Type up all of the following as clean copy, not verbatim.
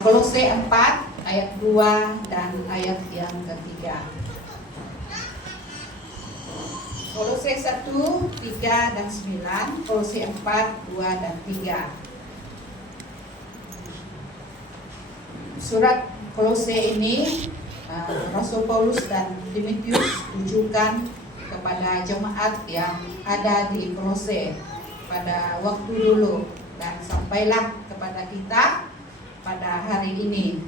Kolose 4 ayat 2 dan ayat yang ketiga. Kolose 1, 3 dan 9, Kolose 4, 2 dan 3. Surat Kolose ini Rasul Paulus dan Timotius tujukan kepada jemaat yang ada di Kolose pada waktu dulu dan sampailah kepada kita pada hari ini.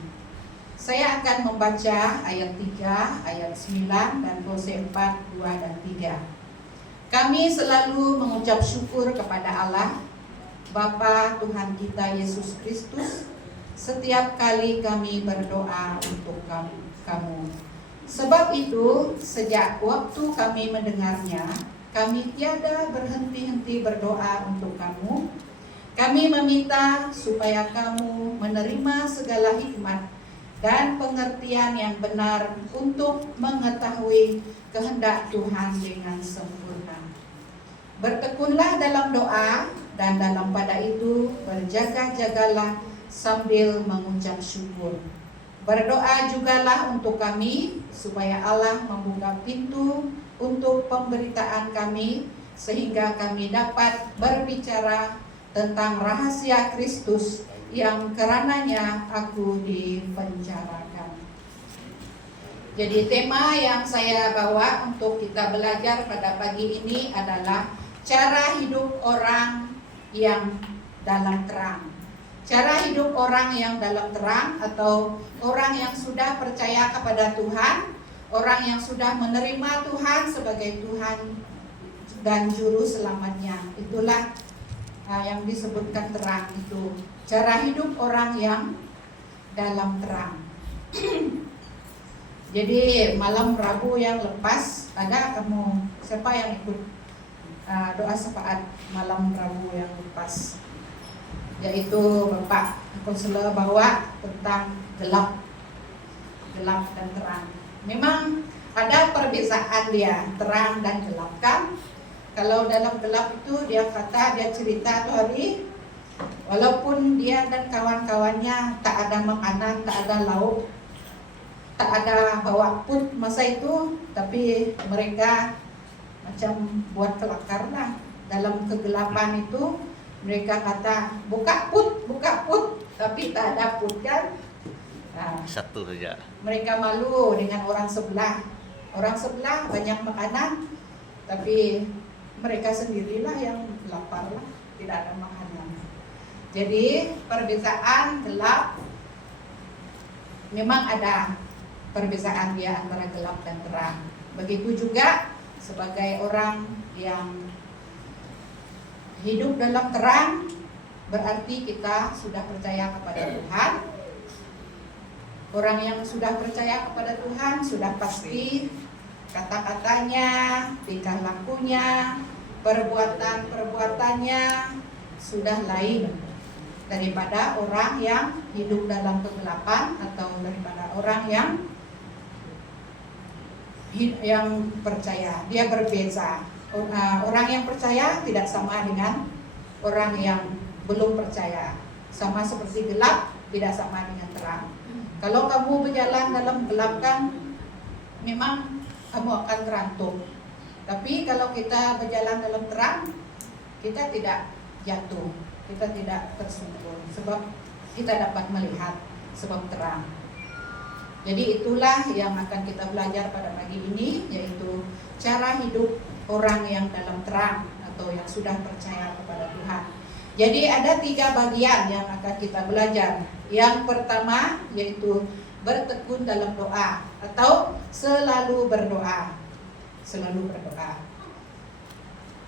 Saya akan membaca ayat 3, ayat 9 dan Kolose 4, 2 dan 3. Kami selalu mengucap syukur kepada Allah Bapa Tuhan kita Yesus Kristus setiap kali kami berdoa untuk kamu. Sebab itu, sejak waktu kami mendengarnya, kami tiada berhenti-henti berdoa untuk kamu. Kami meminta supaya kamu menerima segala hikmat dan pengertian yang benar untuk mengetahui kehendak Tuhan dengan sempurna. Bertekunlah dalam doa dan dalam pada itu berjaga-jagalah sambil mengucap syukur. Berdoa jugalah untuk kami supaya Allah membuka pintu untuk pemberitaan kami sehingga kami dapat berbicara tentang rahasia Kristus yang karenanya aku dipenjarakan. Jadi tema yang saya bawa untuk kita belajar pada pagi ini adalah cara hidup orang yang dalam terang. Cara hidup orang yang dalam terang atau orang yang sudah percaya kepada Tuhan, orang yang sudah menerima Tuhan sebagai Tuhan dan Juru Selamatnya. Itulah yang disebutkan terang itu. Cara hidup orang yang dalam terang. Jadi malam Rabu yang lepas ada kamu siapa yang ikut doa syafaat malam Rabu yang lepas? Yaitu Bapak konselor bawa tentang gelap dan terang. Memang ada perbedaan dia terang dan gelap kan? Kalau dalam gelap itu dia cerita tuh hari, walaupun dia dan kawan-kawannya tak ada makanan, tak ada lauk, tak ada bawa put masa itu, tapi mereka macam buat kelakar lah. Dalam kegelapan itu mereka kata buka put, tapi tak ada put kan? Nah, satu saja. Mereka malu dengan orang sebelah. Orang sebelah banyak makanan, tapi mereka sendirilah yang lapar lah, tidak ada makanan. Jadi perbedaan gelap memang ada perbedaan dia antara gelap dan terang. Begitu juga sebagai orang yang hidup dalam terang, berarti kita sudah percaya kepada Tuhan. Orang yang sudah percaya kepada Tuhan sudah pasti kata-katanya, tingkah lakunya, perbuatannya sudah lain daripada orang yang hidup dalam kegelapan atau daripada orang yang percaya. Dia berbeza. Orang yang percaya tidak sama dengan orang yang belum percaya. Sama seperti gelap tidak sama dengan terang. Kalau kamu berjalan dalam gelap kan memang kamu akan terantuk. Tapi kalau kita berjalan dalam terang, kita tidak jatuh, kita tidak tersungkur, sebab kita dapat melihat sebab terang. Jadi itulah yang akan kita belajar pada pagi ini, yaitu cara hidup orang yang dalam terang atau yang sudah percaya kepada Tuhan. Jadi ada 3 bagian yang akan kita belajar. Yang pertama yaitu bertekun dalam doa atau selalu berdoa. Selalu berdoa.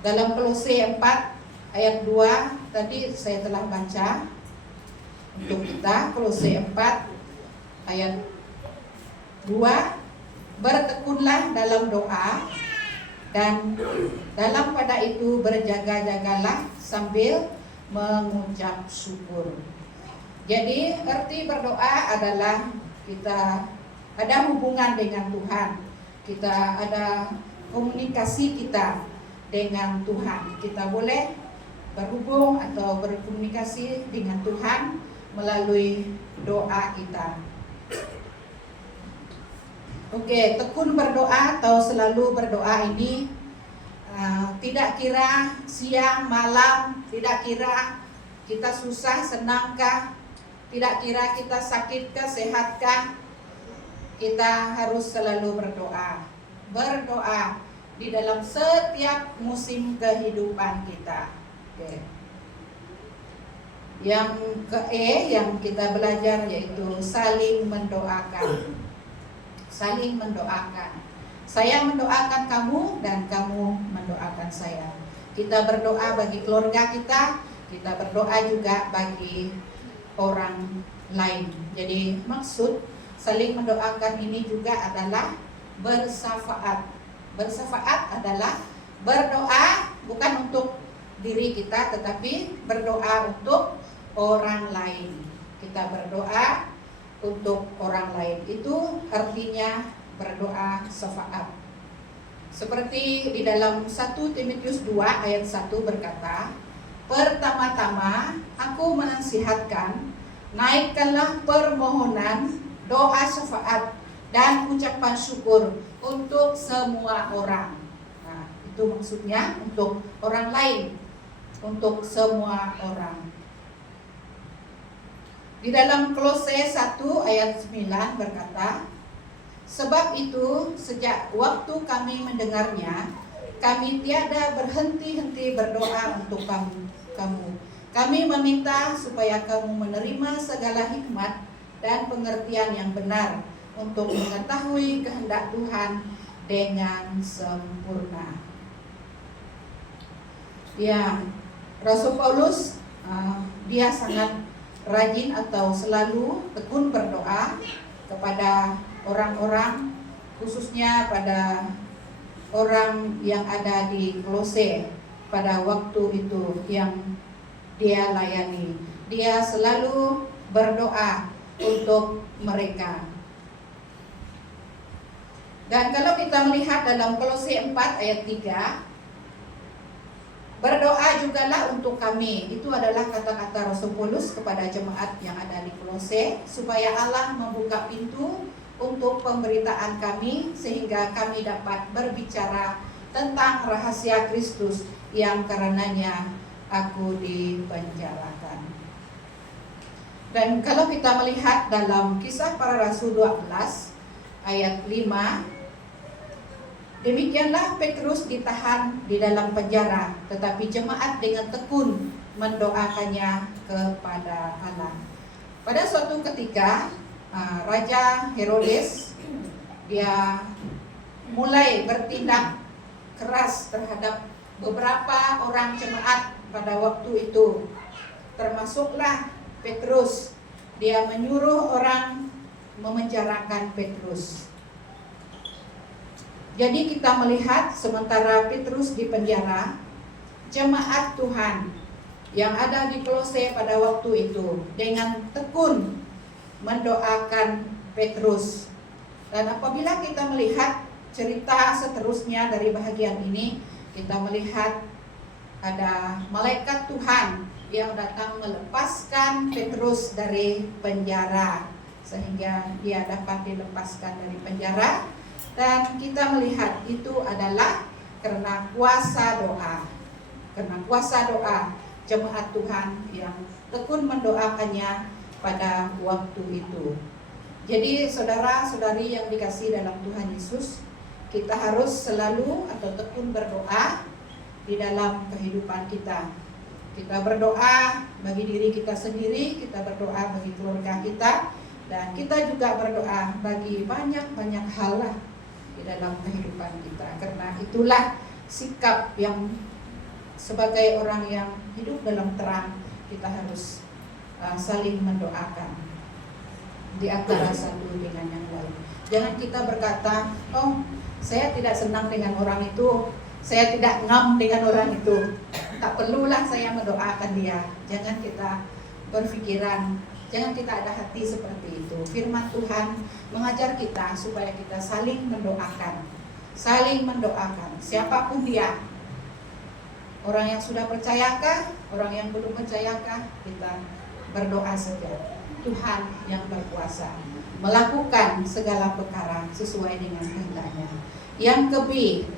Dalam Kolose 4 ayat 2 tadi saya telah baca untuk kita. Kolose 4 ayat 2, bertekunlah dalam doa dan dalam pada itu berjaga-jagalah sambil mengucap syukur. Jadi arti berdoa adalah kita ada hubungan dengan Tuhan. Kita ada komunikasi kita dengan Tuhan. Kita boleh berhubung atau berkomunikasi dengan Tuhan melalui doa kita. Oke, tekun berdoa atau selalu berdoa ini tidak kira siang, malam, tidak kira kita susah, senangkah, tidak kira kita sakitkah, sehatkah, kita harus selalu berdoa. Berdoa di dalam setiap musim kehidupan kita. Oke. Yang yang kita belajar yaitu saling mendoakan. Saling mendoakan. Saya mendoakan kamu dan kamu mendoakan saya. Kita berdoa bagi keluarga kita, kita berdoa juga bagi orang lain. Jadi maksud saling mendoakan ini juga adalah bersafaat. Bersafaat adalah berdoa bukan untuk diri kita, tetapi berdoa untuk orang lain. Kita berdoa untuk orang lain, itu artinya berdoa syafaat. Seperti di dalam 1 Timotius 2 ayat 1 berkata, pertama-tama aku menasihatkan, naikkanlah permohonan, doa syafaat dan ucapan syukur untuk semua orang. Nah, itu maksudnya untuk orang lain, untuk semua orang. Di dalam Kolose 1 ayat 9 berkata, sebab itu sejak waktu kami mendengarnya, kami tiada berhenti-henti berdoa untuk kamu. Kami meminta supaya kamu menerima segala hikmat dan pengertian yang benar untuk mengetahui kehendak Tuhan dengan sempurna. Ya, Rasul Paulus dia sangat rajin atau selalu tekun berdoa kepada orang-orang, khususnya pada orang yang ada di Kolose pada waktu itu yang dia layani. Dia selalu berdoa untuk mereka. Dan kalau kita melihat dalam Kolose 4 ayat 3, berdoa jugalah untuk kami. Itu adalah kata-kata Rasul Paulus kepada jemaat yang ada di Kolose, supaya Allah membuka pintu untuk pemberitaan kami, sehingga kami dapat berbicara tentang rahasia Kristus yang karenanya aku dipenjarakan. Dan kalau kita melihat dalam Kisah Para Rasul 12 ayat 5, demikianlah Petrus ditahan di dalam penjara, tetapi jemaat dengan tekun mendoakannya kepada Allah. Pada suatu ketika, Raja Herodes dia mulai bertindak keras terhadap beberapa orang jemaat pada waktu itu, termasuklah Petrus. Dia menyuruh orang memenjarakan Petrus. Jadi kita melihat sementara Petrus di penjara, jemaat Tuhan yang ada di Kolose pada waktu itu dengan tekun mendoakan Petrus. Dan apabila kita melihat cerita seterusnya dari bahagian ini, kita melihat ada malaikat Tuhan yang datang melepaskan Petrus dari penjara, sehingga dia dapat dilepaskan dari penjara. Dan kita melihat itu adalah karena kuasa doa. Karena kuasa doa jemaat Tuhan yang tekun mendoakannya pada waktu itu. Jadi saudara-saudari yang dikasihi dalam Tuhan Yesus, kita harus selalu atau tekun berdoa di dalam kehidupan kita. Kita berdoa bagi diri kita sendiri, kita berdoa bagi keluarga kita, dan kita juga berdoa bagi banyak-banyak hal lah di dalam kehidupan kita. Karena itulah sikap yang sebagai orang yang hidup dalam terang, kita harus saling mendoakan di antara satu dengan yang lain. Jangan kita berkata, oh saya tidak senang dengan orang itu, saya tidak ngam dengan orang itu, tak perlulah saya mendoakan dia. Jangan kita berpikiran, jangan kita ada hati seperti itu. Firman Tuhan mengajar kita supaya kita saling mendoakan. Saling mendoakan, siapapun dia. Orang yang sudah percayakah, orang yang belum percayakah, kita berdoa saja. Tuhan yang berkuasa melakukan segala perkara sesuai dengan kehendaknya. Yang kedua,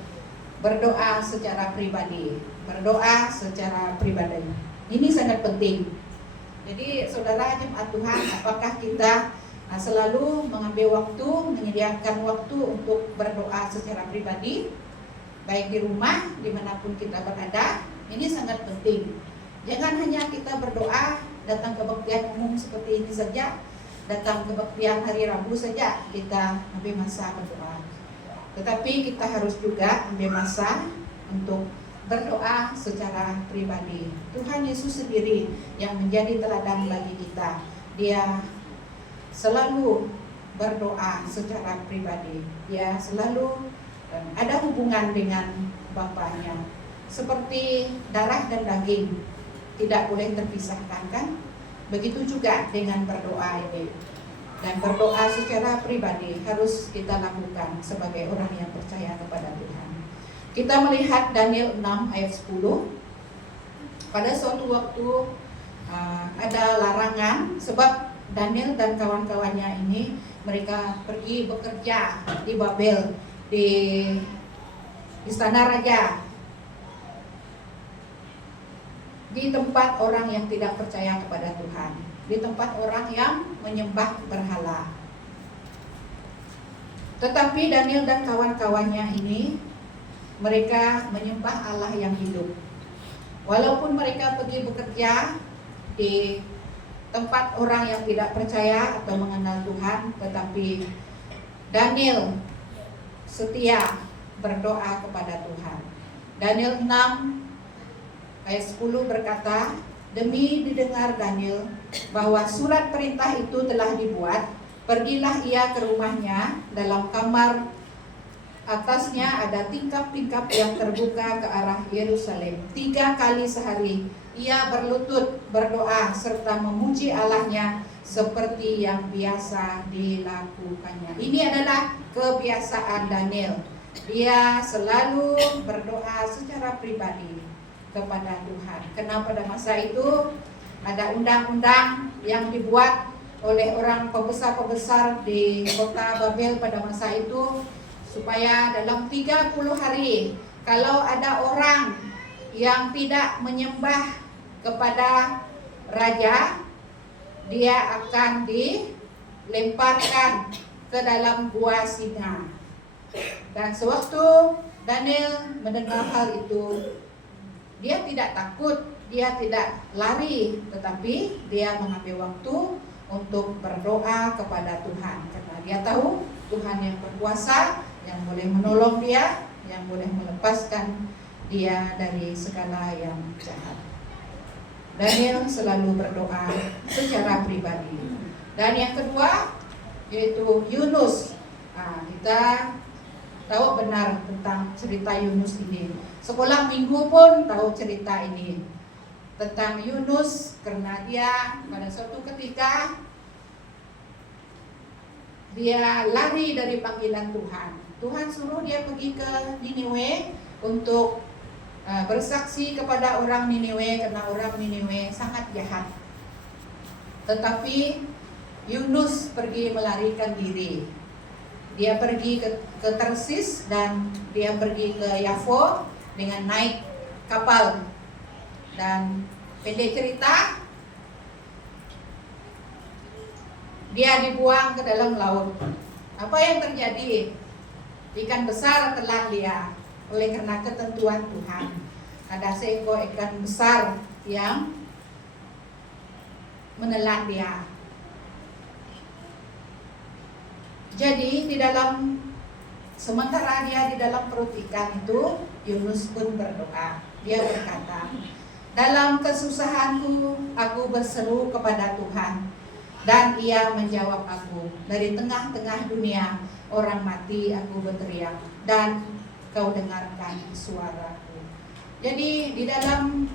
berdoa secara pribadi. Berdoa secara pribadi. Ini sangat penting. Jadi saudara jemaat Tuhan, apakah kita selalu mengambil waktu, menyediakan waktu untuk berdoa secara pribadi, baik di rumah, dimanapun kita berada? Ini sangat penting. Jangan hanya kita berdoa datang kebaktian umum seperti ini saja, datang kebaktian hari Rabu saja kita ambil masa berdoa. Tetapi kita harus juga ambil masa untuk berdoa secara pribadi. Tuhan Yesus sendiri yang menjadi teladan bagi kita. Dia selalu berdoa secara pribadi. Dia selalu ada hubungan dengan Bapaknya. Seperti darah dan daging tidak boleh terpisahkan, kan? Begitu juga dengan berdoa ini. Dan berdoa secara pribadi harus kita lakukan sebagai orang yang percaya kepada Tuhan. Kita melihat Daniel 6 ayat 10. Pada suatu waktu ada larangan, sebab Daniel dan kawan-kawannya ini mereka pergi bekerja di Babel, di istana raja, di tempat orang yang tidak percaya kepada Tuhan, di tempat orang yang menyembah berhala. Tetapi Daniel dan kawan-kawannya ini, mereka menyembah Allah yang hidup. Walaupun mereka pergi bekerja di tempat orang yang tidak percaya atau mengenal Tuhan, tetapi Daniel setia berdoa kepada Tuhan. Daniel 6 ayat 10 berkata, demi didengar Daniel bahwa surat perintah itu telah dibuat, pergilah ia ke rumahnya. Dalam kamar atasnya ada tingkap-tingkap yang terbuka ke arah Yerusalem. 3 kali sehari ia berlutut berdoa serta memuji Allahnya seperti yang biasa dilakukannya. Ini adalah kebiasaan Daniel. Dia selalu berdoa secara pribadi kepada Tuhan. Karena pada masa itu ada undang-undang yang dibuat oleh orang pembesar-pembesar di kota Babel pada masa itu, supaya dalam 30 hari kalau ada orang yang tidak menyembah kepada raja, dia akan dilemparkan ke dalam gua singa. Dan sewaktu Daniel mendengar hal itu, dia tidak takut, dia tidak lari, tetapi dia mengambil waktu untuk berdoa kepada Tuhan. Karena dia tahu Tuhan yang berkuasa, yang boleh menolong dia, yang boleh melepaskan dia dari segala yang jahat. Daniel selalu berdoa secara pribadi. Dan yang kedua yaitu Yunus. Kita tahu benar tentang cerita Yunus ini. Sekolah minggu pun tahu cerita ini tentang Yunus, karena dia pada suatu ketika dia lari dari panggilan Tuhan. Tuhan suruh dia pergi ke Niniwe untuk bersaksi kepada orang Niniwe, karena orang Niniwe sangat jahat. Tetapi Yunus pergi melarikan diri. Dia pergi ke Tarsis dan dia pergi ke Yafo dengan naik kapal. Dan pendek cerita, dia dibuang ke dalam laut. Apa yang terjadi? Ikan besar telan dia oleh karena ketentuan Tuhan. Ada seekor ikan besar yang menelan dia. Jadi di dalam sementara dia di dalam perut ikan itu, Yunus pun berdoa. Dia berkata, dalam kesusahanku aku berseru kepada Tuhan, dan Ia menjawab aku. Dari tengah-tengah dunia orang mati aku berteriak, dan Kau dengarkan suaraku. Jadi di dalam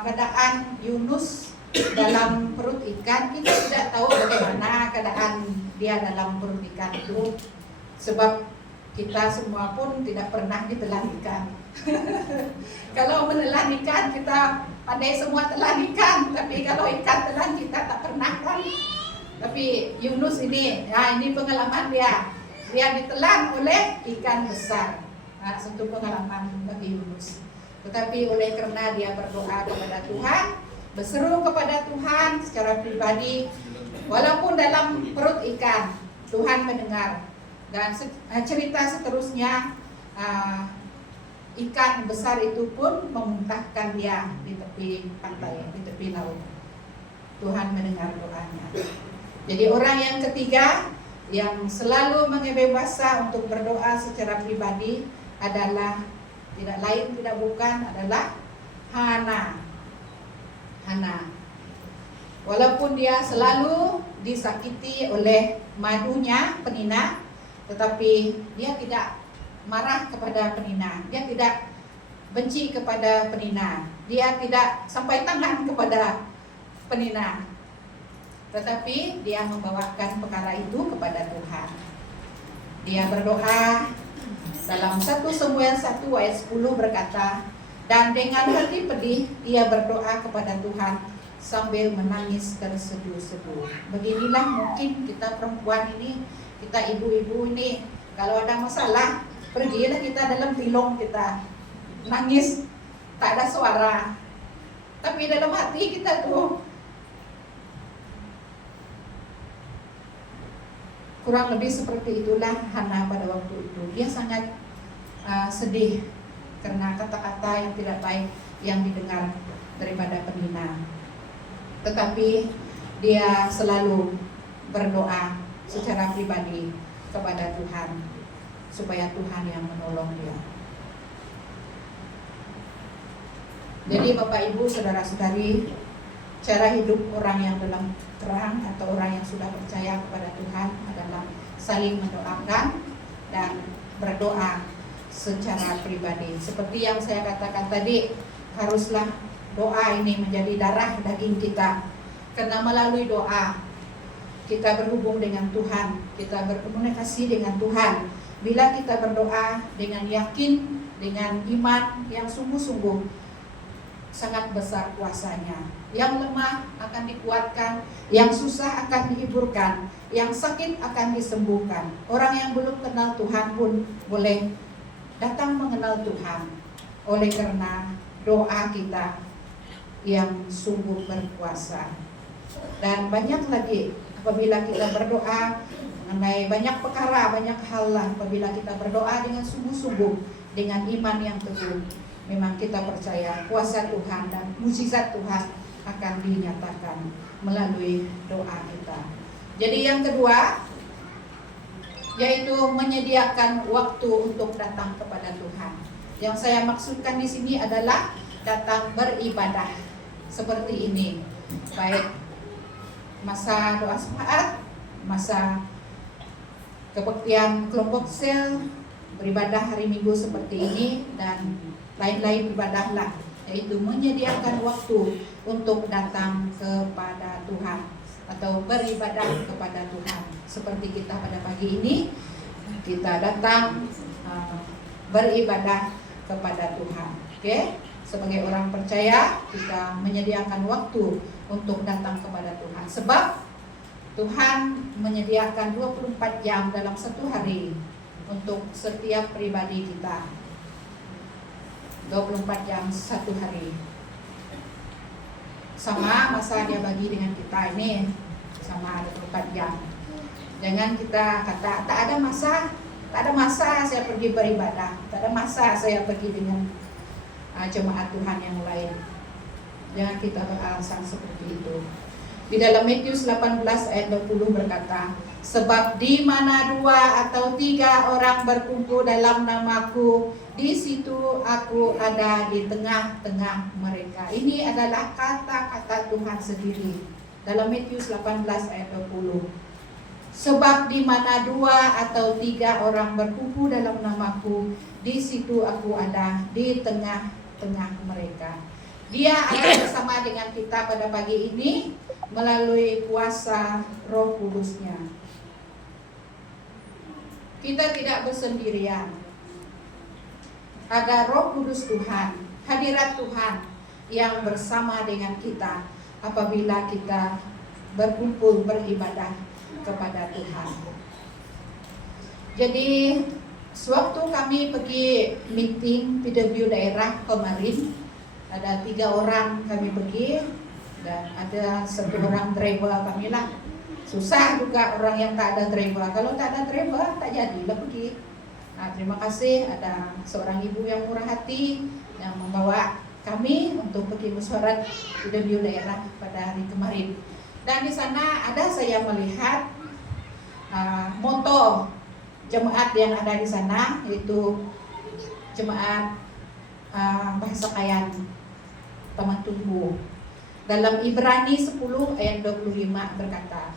keadaan Yunus dalam perut ikan, kita tidak tahu bagaimana keadaan dia dalam perut ikan itu, sebab kita semua pun tidak pernah ditelan ikan. Kalau menelan ikan kita pandai semua telan ikan, tapi kalau ikan telan kita tak pernah kan. Tapi Yunus ini, nah ini pengalaman dia ditelan oleh ikan besar. Nah, satu pengalaman bagi Yunus. Tetapi oleh karena dia berdoa kepada Tuhan, berseru kepada Tuhan secara pribadi, walaupun dalam perut ikan, Tuhan mendengar. Dan cerita seterusnya, ikan besar itu pun memuntahkan dia di tepi pantai, di tepi laut. Tuhan mendengar doanya. Jadi orang yang ketiga yang selalu mengebel bahasa untuk berdoa secara pribadi adalah tidak lain tidak bukan adalah Hana. Walaupun dia selalu disakiti oleh madunya penina, tetapi dia tidak marah kepada penina, dia tidak benci kepada penina, dia tidak sampai tangan kepada penina, tetapi dia membawakan perkara itu kepada Tuhan. Dia berdoa dalam 1 Samuel 1 ayat 10 berkata, dan dengan hati pedih ia berdoa kepada Tuhan sambil menangis terseduh-seduh. Beginilah mungkin kita perempuan ini, kita ibu-ibu ini, kalau ada masalah, pergilah kita dalam tilong kita, nangis, tak ada suara. Tapi dalam hati kita tuh kurang lebih seperti itulah Hana pada waktu itu. Dia sangat sedih karena kata-kata yang tidak baik yang didengar daripada penina. Tetapi dia selalu berdoa secara pribadi kepada Tuhan supaya Tuhan yang menolong dia. Jadi Bapak Ibu, saudara-saudari, cara hidup orang yang dalam terang atau orang yang sudah percaya kepada Tuhan adalah saling mendoakan dan berdoa secara pribadi. Seperti yang saya katakan tadi, haruslah doa ini menjadi darah daging kita. Karena melalui doa kita berhubung dengan Tuhan, kita berkomunikasi dengan Tuhan. Bila kita berdoa dengan yakin, dengan iman yang sungguh-sungguh, sangat besar kuasanya. Yang lemah akan dikuatkan, yang susah akan dihiburkan, yang sakit akan disembuhkan. Orang yang belum kenal Tuhan pun boleh datang mengenal Tuhan oleh karena doa kita yang sungguh berkuasa. Dan banyak lagi apabila kita berdoa mengenai banyak perkara, banyak hal lah. Apabila kita berdoa dengan sungguh-sungguh, dengan iman yang teguh, memang kita percaya kuasa Tuhan dan mukjizat Tuhan akan dinyatakan melalui doa kita. Jadi yang kedua, yaitu menyediakan waktu untuk datang kepada Tuhan. Yang saya maksudkan di sini adalah datang beribadah seperti ini, baik masa doa syafaat, masa kebaktian kelompok sel, beribadah hari Minggu seperti ini, dan lain-lain ibadah lah, yaitu menyediakan waktu untuk datang kepada Tuhan atau beribadah kepada Tuhan. Seperti kita pada pagi ini, kita datang beribadah kepada Tuhan. Oke? Sebagai orang percaya, kita menyediakan waktu untuk datang kepada Tuhan. Sebab Tuhan menyediakan 24 jam dalam satu hari untuk setiap pribadi kita. 24 jam satu hari. Sama masa dia bagi dengan kita ini, sama 24 jam. Jangan kita kata, tak ada masa saya pergi beribadah, tak ada masa saya pergi dengan jemaat Tuhan yang lain. Jangan kita beralasan seperti itu. Di dalam Matius 18 ayat 20 berkata, sebab di mana 2 atau 3 orang berkumpul dalam namaku, di situ aku ada di tengah-tengah mereka. Ini adalah kata-kata Tuhan sendiri dalam Matius 18 ayat 20. Sebab di mana 2 atau 3 orang berkumpul dalam namaku, di situ aku ada di tengah-tengah mereka. Dia akan bersama dengan kita pada pagi ini melalui kuasa Roh Kudus-Nya. kita tidak bersendirian. Ada Roh Kudus Tuhan, hadirat Tuhan yang bersama dengan kita apabila kita berkumpul beribadah kepada Tuhan. Jadi sewaktu kami pergi meeting PW daerah kemarin, ada 3 orang kami pergi dan ada 1 orang driver kami lah. Susah juga orang yang tak ada driver. Kalau tak ada driver tak jadilah pergi. Nah, terima kasih ada seorang ibu yang murah hati yang membawa kami untuk pergi mesyuarat PW daerah pada hari kemarin. Dan di sana ada saya melihat moto jemaat yang ada di sana, yaitu jemaat bahasa Kayan Taman Tumbuh. Dalam Ibrani 10 ayat 25 berkata,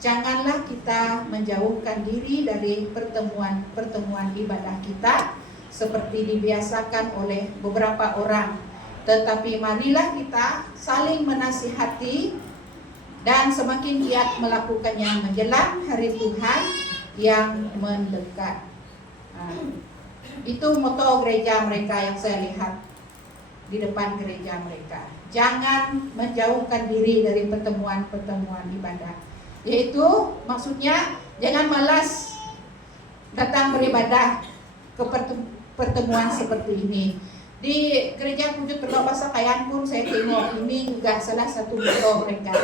janganlah kita menjauhkan diri dari pertemuan ibadah kita seperti dibiasakan oleh beberapa orang, tetapi marilah kita saling menasihati dan semakin giat melakukannya menjelang hari Tuhan yang mendekat. Itu moto gereja mereka yang saya lihat di depan gereja mereka. Jangan menjauhkan diri dari pertemuan ibadah. Yaitu maksudnya jangan malas datang beribadah ke pertemuan seperti ini. Di gereja Wujud Berdoa Bahasa Kayan pun saya tengok ini juga salah satu moto mereka.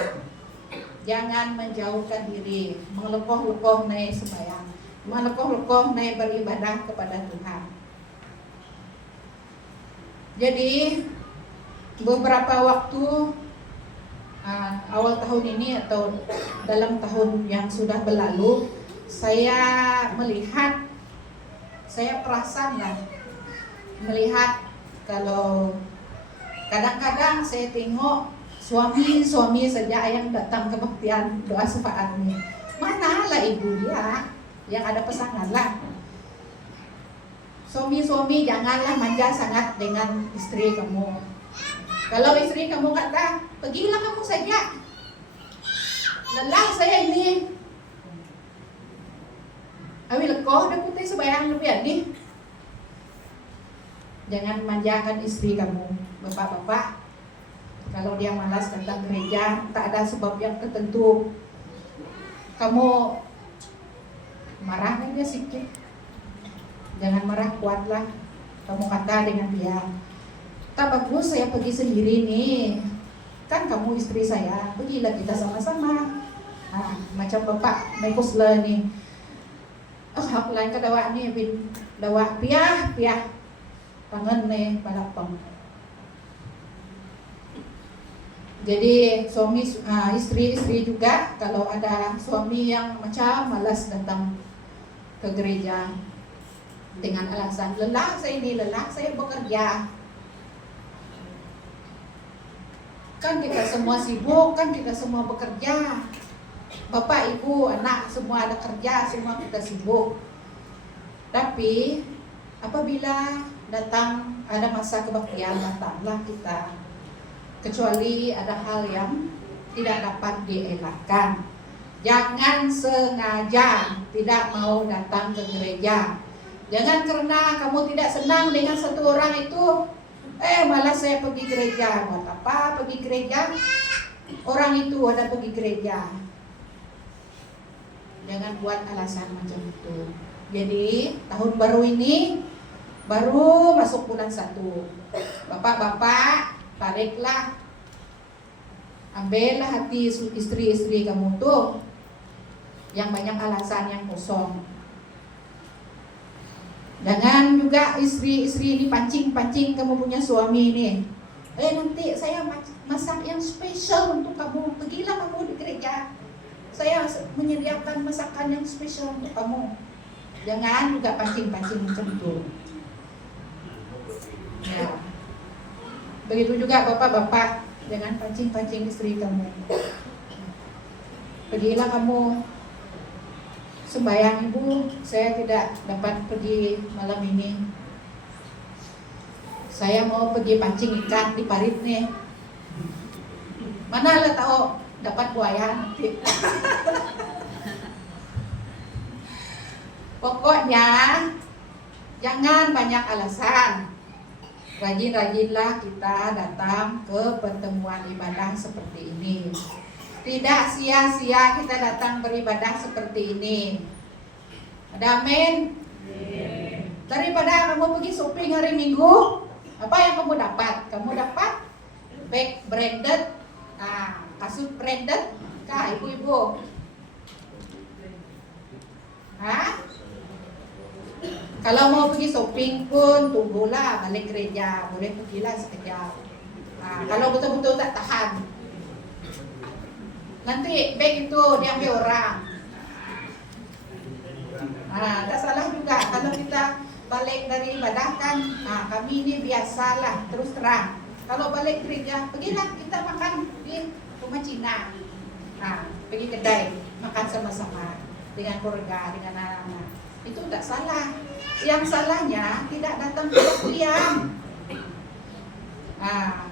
Jangan menjauhkan diri, melekoh-lekoh naik sembahyang, melekoh-lekoh naik beribadah kepada Tuhan. Jadi beberapa waktu awal tahun ini atau dalam tahun yang sudah berlalu, saya melihat, saya perasan lah melihat kalau kadang-kadang saya tengok suami saja yang datang ke kebaktian doa syafaat ini. Manalah ibu dia yang ada pasangan lah. Suami janganlah manja sangat dengan istri kamu. Kalau istri kamu kata, pergilah kamu saja. Lelah saya ini. Awi lekoh dah putih sembahyang lebih adi. Jangan manjakan istri kamu, bapak-bapak. Kalau dia malas datang gereja, tak ada sebab yang tertentu, kamu marah dia sikit. Jangan marah, kuatlah. Kamu kata dengan dia, tak bagus saya pergi sendiri nih. Kan kamu istri saya, pergilah kita sama-sama. Macam bapak Maikusla nih. Hak lain ke dawa nih, dawa piah. Pangan nih, palapang. Jadi suami, istri juga, kalau ada suami yang macam malas datang ke gereja dengan alasan lelah saya bekerja. Kan kita semua sibuk, kan kita semua bekerja. Bapak, ibu, anak semua ada kerja, semua kita sibuk. Tapi apabila datang ada masa kebaktian, datanglah kita. Kecuali ada hal yang tidak dapat dielakkan. Jangan sengaja tidak mau datang ke gereja. Jangan karena kamu tidak senang dengan satu orang itu, malas saya pergi gereja. Buat apa pergi gereja? Orang itu ada pergi gereja. Jangan buat alasan macam itu. Jadi tahun baru ini baru masuk bulan 1. Bapak-bapak, tariklah, ambillah hati istri-istri kamu tuh yang banyak alasan yang kosong. Jangan juga istri-istri ini pancing kamu punya suami ini. Nanti saya masak yang spesial untuk kamu. Pergilah kamu di gereja. Saya menyediakan masakan yang spesial untuk kamu. Jangan juga pancing macam itu. Ya. Begitu juga bapak-bapak, jangan pancing istri kamu. Pergilah kamu sembahyang, ibu, saya tidak dapat pergi malam ini. Saya mau pergi pancing ikan di parit nih. Mana lah tahu dapat buaya nanti. Pokoknya jangan banyak alasan. Rajin-rajinlah kita datang ke pertemuan ibadah seperti ini. Tidak sia-sia kita datang beribadah seperti ini. Ada amin? Daripada kamu pergi shopping hari Minggu, apa yang kamu dapat? Kamu dapat bag branded, kasut branded, kah ibu-ibu? Kalau mau pergi shopping pun tunggulah balik gereja, boleh pergilah sekejap. Kalau betul-betul tak tahan, nanti bag itu diambil orang. Tak salah juga kalau kita balik dari ibadah kan, kami ini biasalah terus terang. Kalau balik gereja, pergilah kita makan di rumah Cina, pergi kedai makan sama-sama dengan keluarga, dengan anak-anak. Itu tak salah. Yang salahnya tidak datang ke diam.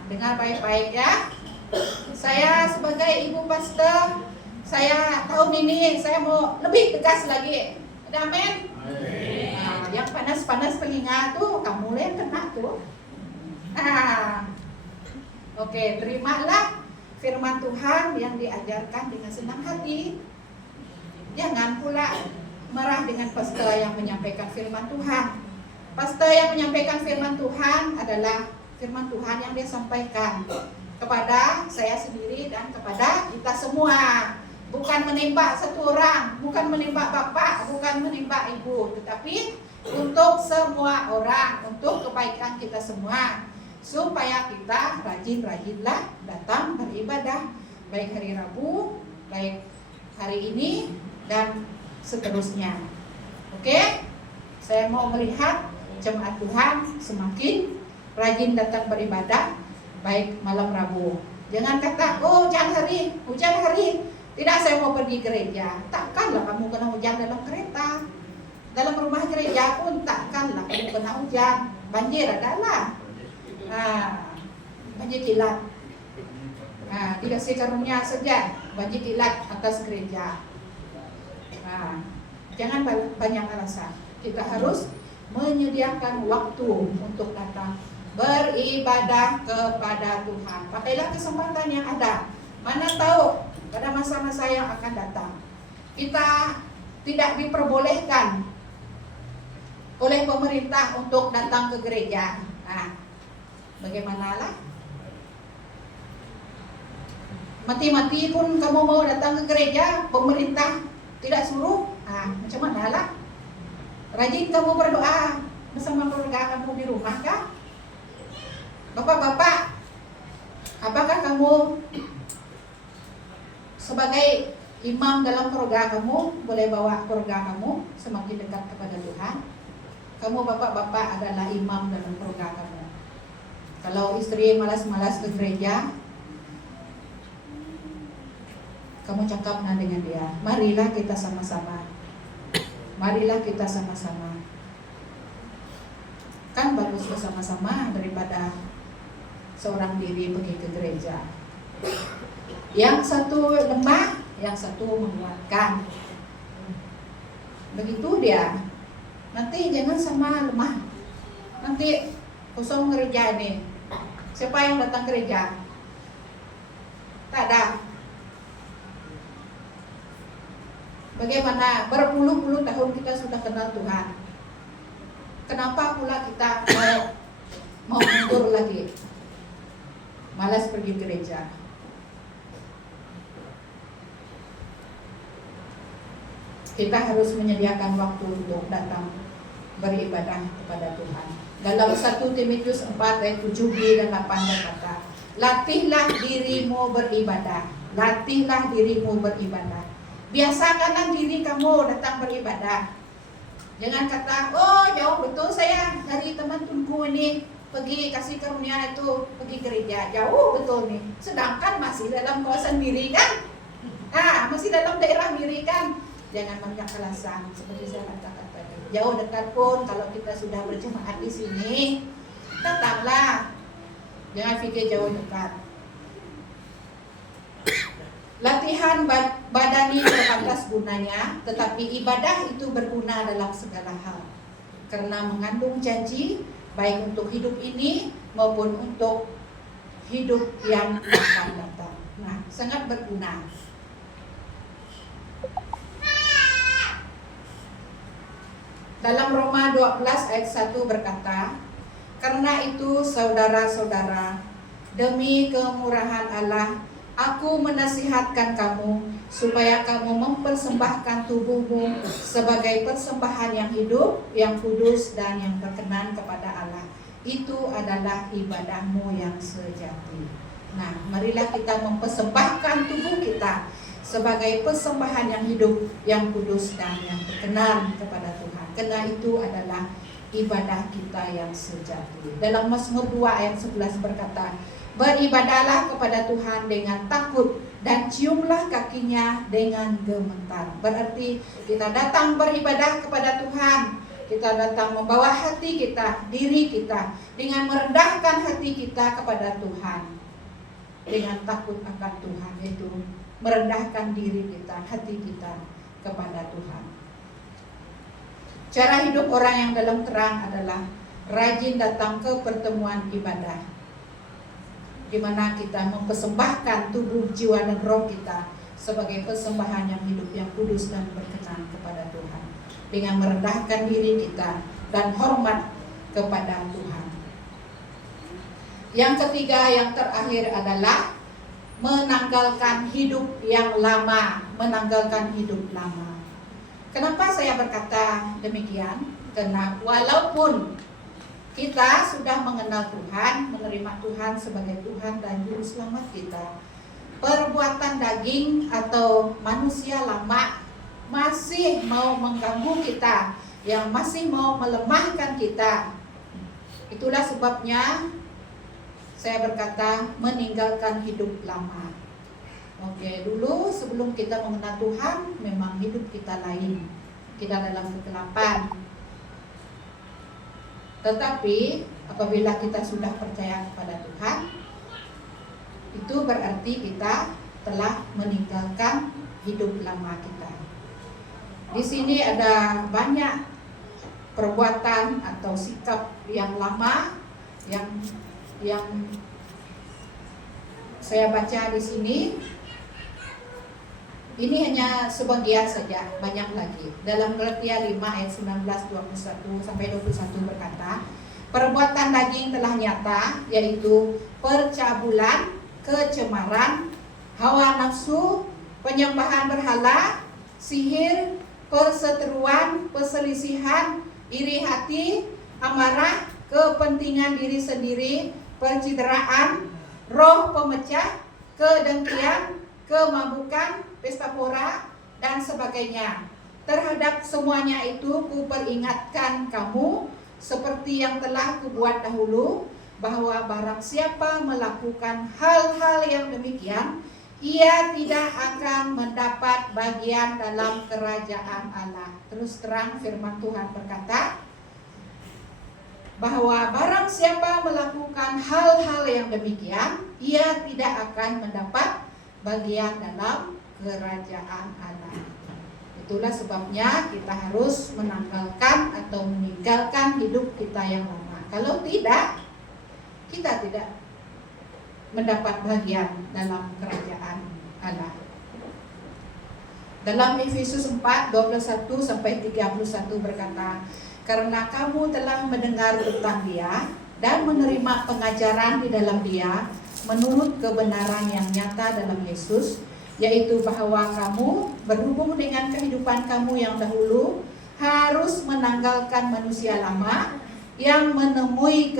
Dengar baik-baik ya. Saya sebagai ibu pastor, saya tahun ini saya mau lebih tegas lagi. Ada amin? Yang panas-panas telinga tuh kamu yang kena tuh. Oke, terimalah firman Tuhan yang diajarkan dengan senang hati. Jangan pula marah dengan pastor yang menyampaikan firman Tuhan. Pastor yang menyampaikan firman Tuhan adalah firman Tuhan yang dia sampaikan kepada saya sendiri dan kepada kita semua. Bukan menimpa satu orang, bukan menimpa bapak, bukan menimpa ibu, tetapi untuk semua orang, untuk kebaikan kita semua, supaya kita rajin-rajinlah datang beribadah, baik hari Rabu, baik hari ini dan seterusnya. Oke? Saya mau melihat jemaat Tuhan semakin rajin datang beribadah, baik malam Rabu. Jangan kata, hujan hari, tidak saya mau pergi gereja. Takkanlah kamu kena hujan dalam kereta. Dalam rumah gereja pun takkanlah kamu kena hujan. Banjir adalah banjir kilat. Dikasih karunia saja banjir kilat atas gereja. Jangan banyak alasan. Kita harus menyediakan waktu untuk datang beribadah kepada Tuhan. Pakailah kesempatan yang ada. Mana tahu pada masa-masa yang akan datang kita tidak diperbolehkan oleh pemerintah untuk datang ke gereja. Bagaimanalah? Mati-mati pun kamu mau datang ke gereja, pemerintah tidak suruh. Macam mana lah? Rajin kamu berdoa bersama keluarga kamu di rumah kah? Bapak-bapak, apakah kamu sebagai imam dalam keluarga kamu boleh bawa keluarga kamu semakin dekat kepada Tuhan? Kamu bapak-bapak adalah imam dalam keluarga kamu. Kalau istri malas-malas ke gereja, kamu cakaplah dengan dia. Marilah kita sama-sama. Marilah kita sama-sama. Kan bagus bersama-sama daripada seorang diri pergi ke gereja. Yang satu lemah, yang satu menguatkan. Begitu dia. Nanti jangan sama lemah. Nanti kosong gereja ini. Siapa yang datang gereja? Tak ada. Bagaimana berpuluh-puluh tahun kita sudah kenal Tuhan. Kenapa pula kita mau mundur lagi? Malas pergi gereja. Kita harus menyediakan waktu untuk datang beribadah kepada Tuhan. Dalam 1 Timotius 4 ayat 7b dan 8 berkata, latihlah dirimu beribadah. Latihlah dirimu beribadah. Biasakanlah diri kamu datang beribadah. Jangan kata, oh jauh betul saya dari teman tunku ini pergi kasih karunia itu pergi gereja. Jauh betul nih. Sedangkan masih dalam kawasan diri kan? Masih dalam daerah diri kan? Jangan banyak alasan seperti saya katakan tadi. Jauh dekat pun kalau kita sudah berjemaat di sini, datanglah. Jangan pikir jauh dekat. Latihan badani terbatas gunanya, tetapi ibadah itu berguna dalam segala hal. Karena mengandung janji baik untuk hidup ini maupun untuk hidup yang akan datang. Nah, sangat berguna. Dalam Roma 12 ayat 1 berkata, "Karena itu saudara-saudara, demi kemurahan Allah, aku menasihatkan kamu supaya kamu mempersembahkan tubuhmu sebagai persembahan yang hidup, yang kudus dan yang berkenan kepada Allah. Itu adalah ibadahmu yang sejati." Nah, marilah kita mempersembahkan tubuh kita sebagai persembahan yang hidup, yang kudus dan yang berkenan kepada Tuhan. Karena itu adalah ibadah kita yang sejati. Dalam Mazmur 2 ayat 11 berkata, "Beribadahlah kepada Tuhan dengan takut dan ciumlah kakinya dengan gemetar." Berarti kita datang beribadah kepada Tuhan. Kita datang membawa hati kita, diri kita, dengan merendahkan hati kita kepada Tuhan. Dengan takut akan Tuhan, yaitu merendahkan diri kita, hati kita kepada Tuhan. Cara hidup orang yang dalam terang adalah rajin datang ke pertemuan ibadah, di mana kita mempersembahkan tubuh, jiwa, dan roh kita sebagai persembahan yang hidup, yang kudus dan berkenan kepada Tuhan, dengan merendahkan diri kita dan hormat kepada Tuhan. Yang ketiga, yang terakhir adalah menanggalkan hidup yang lama, menanggalkan hidup lama. Kenapa saya berkata demikian? Karena walaupun kita sudah mengenal Tuhan, menerima Tuhan sebagai Tuhan dan Juru Selamat kita, perbuatan daging atau manusia lama masih mau mengganggu kita, yang masih mau melemahkan kita. Itulah sebabnya saya berkata meninggalkan hidup lama. Oke, dulu sebelum kita mengenal Tuhan, memang hidup kita lain. Kita dalam kegelapan. Tetapi apabila kita sudah percaya kepada Tuhan, itu berarti kita telah meninggalkan hidup lama kita. Di sini ada banyak perbuatan atau sikap yang lama yang saya baca di sini. Ini hanya sebagian saja, banyak lagi. Dalam Galatia 5 ayat 19, 21 sampai 21 berkata, "Perbuatan daging telah nyata, yaitu percabulan, kecemaran, hawa nafsu, penyembahan berhala, sihir, perseteruan, perselisihan, iri hati, amarah, kepentingan diri sendiri, pencitraan, roh pemecah, kedengkian, kemabukan, pesta pora, dan sebagainya. Terhadap semuanya itu kuperingatkan kamu, seperti yang telah kubuat dahulu, bahwa barang siapa melakukan hal-hal yang demikian, ia tidak akan mendapat bagian dalam kerajaan Allah." Terus terang firman Tuhan berkata, bahwa barang siapa melakukan hal-hal yang demikian, ia tidak akan mendapat bagian dalam kerajaan Allah. Itulah sebabnya kita harus menanggalkan atau meninggalkan hidup kita yang lama. Kalau tidak, kita tidak mendapat bagian dalam kerajaan Allah. Dalam Efesus 4, 21 sampai 31 berkata, "Karena kamu telah mendengar tentang Dia dan menerima pengajaran di dalam Dia menurut kebenaran yang nyata dalam Yesus, yaitu bahwa kamu berhubung dengan kehidupan kamu yang dahulu harus menanggalkan manusia lama yang menemui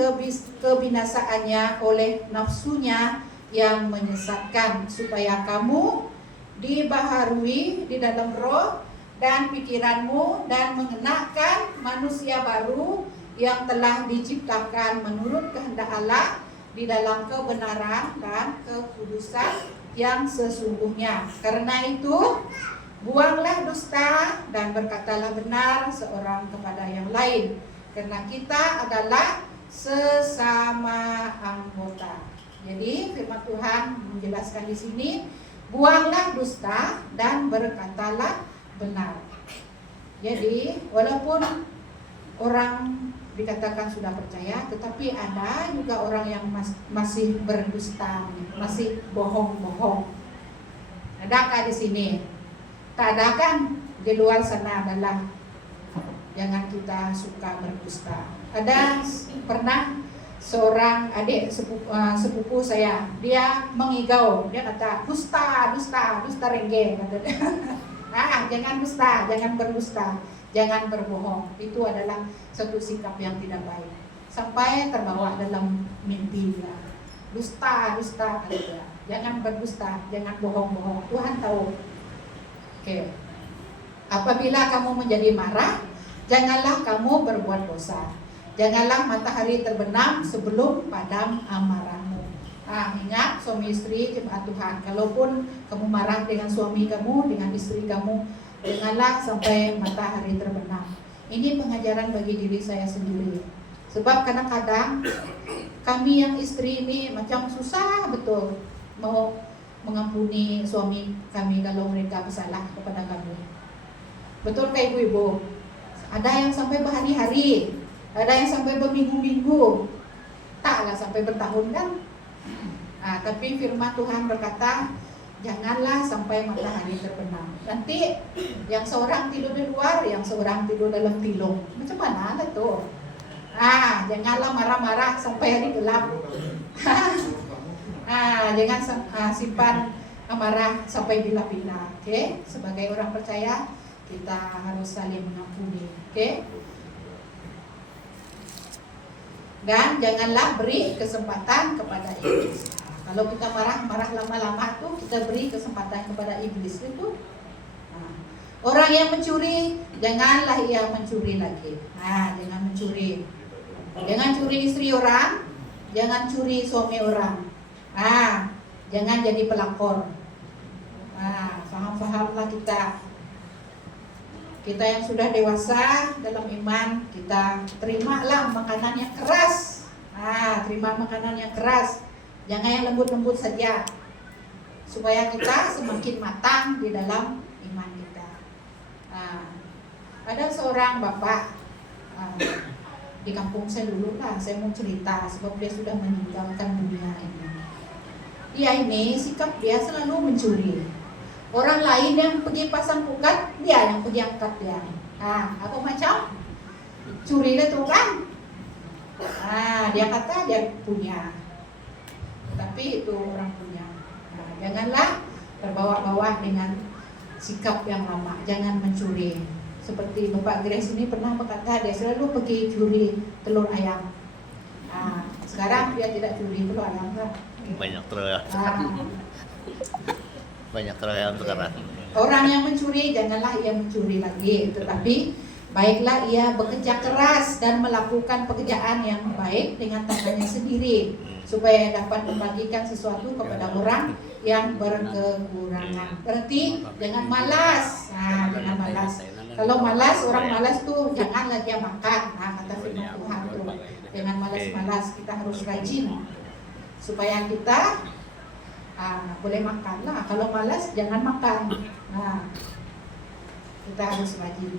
kebinasaannya oleh nafsunya yang menyesatkan, supaya kamu dibaharui di dalam roh dan pikiranmu, dan mengenakan manusia baru yang telah diciptakan menurut kehendak Allah di dalam kebenaran dan kekudusan yang sesungguhnya. Karena itu, buanglah dusta dan berkatalah benar seorang kepada yang lain, karena kita adalah sesama anggota." Jadi firman Tuhan menjelaskan di sini Buanglah dusta dan berkatalah benar. Jadi walaupun orang dikatakan sudah percaya, tetapi ada juga orang yang masih berdusta, masih bohong-bohong. Adakah di sini? Tak ada kan? Di luar sana adalah jangan kita suka berdusta. Ada pernah seorang adik sepupu saya, dia mengigau, dia kata dusta rengge, kata dia. Jangan dusta, jangan berdusta, jangan berbohong. Itu adalah satu sikap yang tidak baik. Sampai terbawa dalam mimpi dia. Dusta, kata dia. Jangan berdusta, jangan bohong-bohong. Tuhan tahu. Oke. Apabila kamu menjadi marah, janganlah kamu berbuat dosa. Janganlah matahari terbenam sebelum padam amarahmu. Ingat suami istri jemaat Tuhan, kalaupun kamu marah dengan suami kamu, dengan istri kamu, janganlah sampai matahari terbenam. Ini pengajaran bagi diri saya sendiri. Sebab kadang-kadang kami yang istri ini macam susah betul mau mengampuni suami kami kalau mereka bersalah kepada kami. Betul kayak ibu-ibu? Ada yang sampai berhari-hari, ada yang sampai berminggu-minggu, taklah sampai bertahun kan? Tapi firman Tuhan berkata, janganlah sampai matahari terbenam. Nanti yang seorang tidur di luar, yang seorang tidur dalam tilung. Macam mana tuh? Janganlah marah-marah sampai hari gelap. Jangan simpan amarah sampai bila-bila. Oke? Sebagai orang percaya, kita harus saling mengampuni. Oke? Dan janganlah beri kesempatan kepada iblis. Kalau kita marah lama-lama tuh kita beri kesempatan kepada iblis itu. Orang yang mencuri, janganlah ia mencuri lagi. Jangan mencuri. Jangan curi istri orang, jangan curi suami orang. Jangan jadi pelakor. Faham-fahamlah kita. Kita yang sudah dewasa dalam iman, kita terimalah makanan yang keras. Terima makanan yang keras. Jangan yang lembut-lembut saja. Supaya kita semakin matang di dalam iman kita. Ada seorang bapak di kampung saya dulu lah, saya mau cerita sebab dia sudah meninggalkan dunia ini. Dia ini sikap dia selalu mencuri. Orang lain yang pergi pasang pukat, dia yang pergi angkat dia. Apa macam? Curi itu kan? Dia kata dia punya, tapi itu orang punya. Janganlah terbawa-bawa dengan sikap yang lama. Jangan mencuri. Seperti Bapak Grace ini pernah berkata dia selalu pergi curi telur ayam. Sekarang dia tidak curi telur ayam kan? Banyak telur ayam. Banyak terayam sekarang. Orang yang mencuri janganlah ia mencuri lagi, tetapi baiklah ia bekerja keras dan melakukan pekerjaan yang baik dengan tangannya sendiri, supaya dapat membagikan sesuatu kepada orang yang berkekurangan. Berarti jangan malas. Jangan malas. Kalau malas, orang malas tuh janganlah dia makan. Kata firman Tuhan tuh, jangan malas-malas. Kita harus rajin supaya kita boleh makan lah. Kalau malas jangan makan. Kita harus rajin.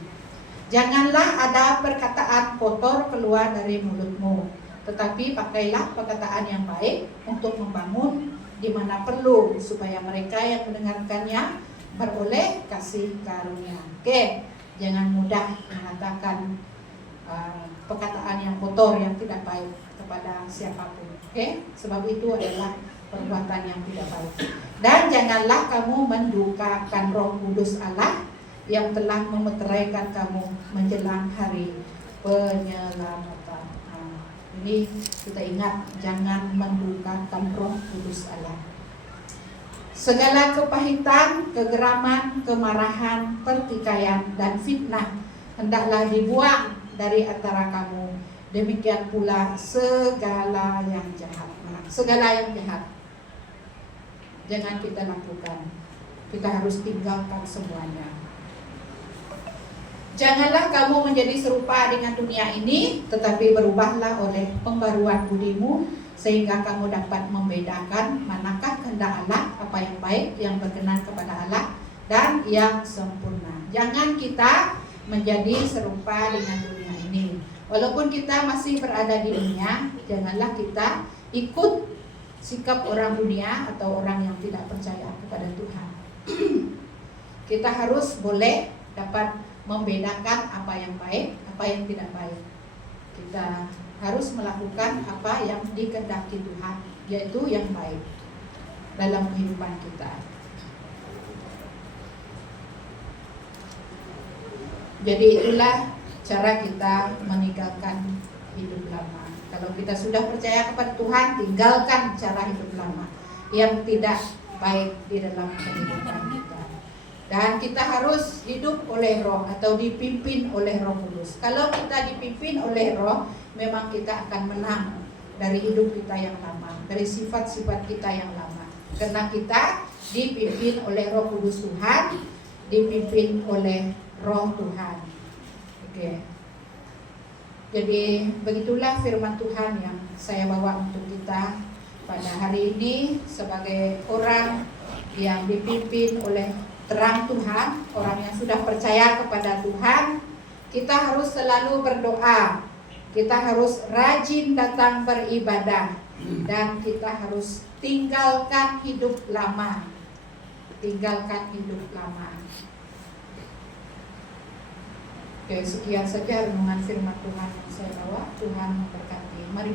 Janganlah ada perkataan kotor keluar dari mulutmu, tetapi pakailah perkataan yang baik untuk membangun di mana perlu, supaya mereka yang mendengarkannya beroleh kasih karunia. Oke, jangan mudah mengatakan perkataan yang kotor, yang tidak baik kepada siapapun. Oke, sebab itu adalah perbuatan yang tidak baik. Dan janganlah kamu mendukakan Roh Kudus Allah yang telah memeteraikan kamu menjelang hari penyelamatan. Ini kita ingat, jangan mendukakan Roh Kudus Allah. Segala kepahitan, kegeraman, kemarahan, pertikaian, dan fitnah hendaklah dibuang dari antara kamu. Demikian pula segala yang jahat. Segala yang jahat jangan kita lakukan. Kita harus tinggalkan semuanya. Janganlah kamu menjadi serupa dengan dunia ini, tetapi berubahlah oleh pembaruan budimu, sehingga kamu dapat membedakan manakah kehendak Allah, apa yang baik, yang berkenan kepada Allah, dan yang sempurna. Jangan kita menjadi serupa dengan dunia ini. Walaupun kita masih berada di dunia, janganlah kita ikut sikap orang dunia atau orang yang tidak percaya kepada Tuhan. Kita harus boleh dapat membedakan apa yang baik, apa yang tidak baik. Kita harus melakukan apa yang dikehendaki Tuhan, yaitu yang baik dalam kehidupan kita. Jadi itulah cara kita meninggalkan hidup lama. Kalau kita sudah percaya kepada Tuhan, tinggalkan cara hidup lama yang tidak baik di dalam kehidupan kita. Dan kita harus hidup oleh Roh atau dipimpin oleh Roh Kudus. Kalau kita dipimpin oleh Roh, memang kita akan menang dari hidup kita yang lama, dari sifat-sifat kita yang lama. Karena kita dipimpin oleh Roh Kudus Tuhan, dipimpin oleh Roh Tuhan. Oke. Jadi begitulah firman Tuhan yang saya bawa untuk kita pada hari ini sebagai orang yang dipimpin oleh terang Tuhan, orang yang sudah percaya kepada Tuhan. Kita harus selalu berdoa, kita harus rajin datang beribadah, dan kita harus tinggalkan hidup lama. Tinggalkan hidup lama. Oke, sekian saja renungan firman Tuhan yang saya bawa. Tuhan memberkati. Mari kita